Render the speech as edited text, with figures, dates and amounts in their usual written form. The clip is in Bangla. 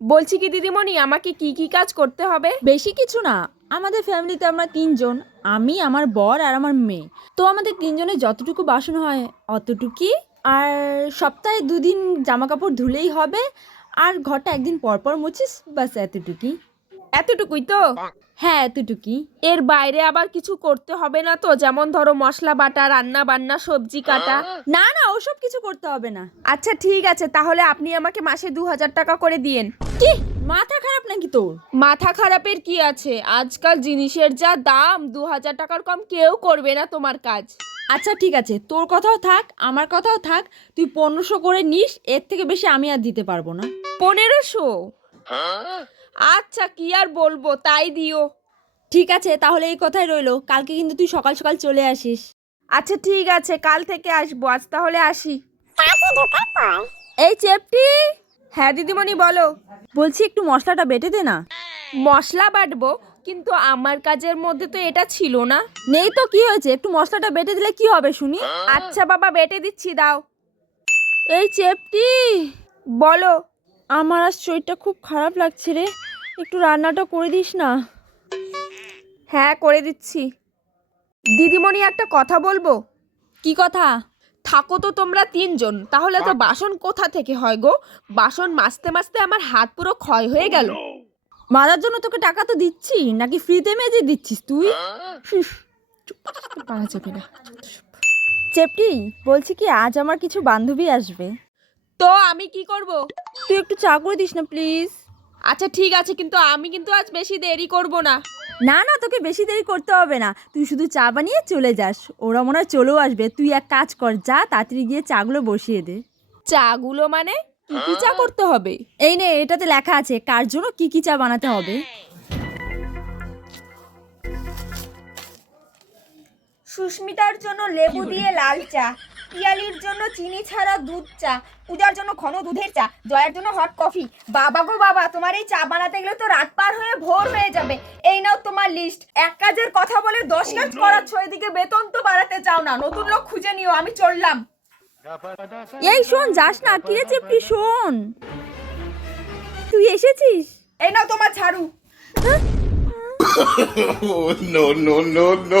বলছি কি দিদিমণি, আমাকে কি কি কাজ করতে হবে? বেশি কিছু না, আমাদের ফ্যামিলিতে আমরা 3 জন, আমি, আমার বর আর আমার মেয়ে। তো আমাদের 3 জনের যতটুকু বাসন হয় অতটুকুই। আর সপ্তাহে 2 দিন জামা কাপড় ধুলেই হবে। আর ঘরটা একদিন পর পর মুছিস, বাস এতটুকুই। এতটুকুই তো? হ্যাঁ, এতটুকুই। এর বাইরে আবার কিছু করতে হবে না তো? যেমন ধরো মশলা বাটা, রান্না বান্না, সবজি কাটা? না না, ওসব কিছু করতে হবে না। আচ্ছা ঠিক আছে, তাহলে আপনি আমাকে মাসে 2000 টাকা করে দিয়েন। কি মাথা খারাপ নাকি তোর? মাথা খারাপের কি আছে? আজকাল জিনিসের যা দাম, 2000 টাকার কম কেউ করবে না তোমার কাজ। আচ্ছা ঠিক আছে, তোর কথাও থাক, আমার কথাও থাক। তুই 1500 করে নিস, এর থেকে বেশি আমি আর দিতে পারবো না। 1500? আচ্ছা কি আর বলবো, তাই দিও। ঠিক আছে, তাহলে এই কথাই রইলো। কালকে কিন্তু তুই সকাল সকাল চলে আসিস। আচ্ছা ঠিক আছে, কাল থেকে আসবো। আজ তাহলে আসি। এই চেপটি, হ্যাঁ দিদিমণি বলো। বলছি একটু মশলাটা বেটে দে না। মশলা বাটবো? কিন্তু আমার কাজের মধ্যে তো এটা ছিল না। নেই তো কি হয়েছে, একটু মশলাটা বেটে দিলে কি হবে শুনি। আচ্ছা বাবা, বেটে দিচ্ছি, দাও। এই চেপটি, বলো। আমার আজ শরীরটা খুব খারাপ লাগছে রে, একটু রান্নাটা করে দিস না। হ্যাঁ করে দিচ্ছি। দিদিমণি একটা কথা বলবো? কি কথা? থাকো তো তোমরা 3 জন, তাহলে তো বাসন কোথা থেকে হয় গো? বাসন মাজতে মাজতে আমার হাত পুরো ক্ষয় হয়ে গেল। মারার জন্য তোকে টাকা তো দিচ্ছি, নাকি ফ্রিতে মেজে দিচ্ছিস তুই? পারা যাবে না। চেপটি, বলছি কি আজ আমার কিছু বান্ধবী আসবে, তো আমি কি করব? তুই একটু চা করে দিস না প্লিজ। আচ্ছা ঠিক আছে, কিন্তু আমি কিন্তু আজ বেশি দেরি করব না। না না, তোকে বেশি দেরি করতে হবে না, তুই শুধু চা বানিয়ে চলে যাস। ওরা মনে হয় চলেও আসবে। তুই এক কাজ কর, যা তাড়াতাড়ি গিয়ে চাগুলো বসিয়ে দে। চাগুলো মানে? কি কি চা করতে হবে? এই নে, এটাতে লেখা আছে কার জন্য কি কি চা বানাতে হবে। সুস্মিতার জন্য লেবু দিয়ে লাল চা, পিয়ালির জন্য চিনি ছাড়া দুধ চা, পূজার জন্য ঘন দুধের চা, জয়ার জন্য হট কফি। বাবা গো বাবা, তোমার এই চা বানাতে গেলে তো রাত পার হয়ে ভোর হয়ে যাবে। এই নাও তোমার লিস্ট। এক কাজের কথা বলে 10 কাজ করাচ্ছ, এদিকে বেতন তো বাড়াতে চাও না। নতুন লোক খুঁজে নিও, আমি চললাম। এই শোন, যাস না। কিরে চেপটি, শোন, তুই এসেছিস? এই নাও তোমার ঝাড়ু। Oh, no, no, no, no.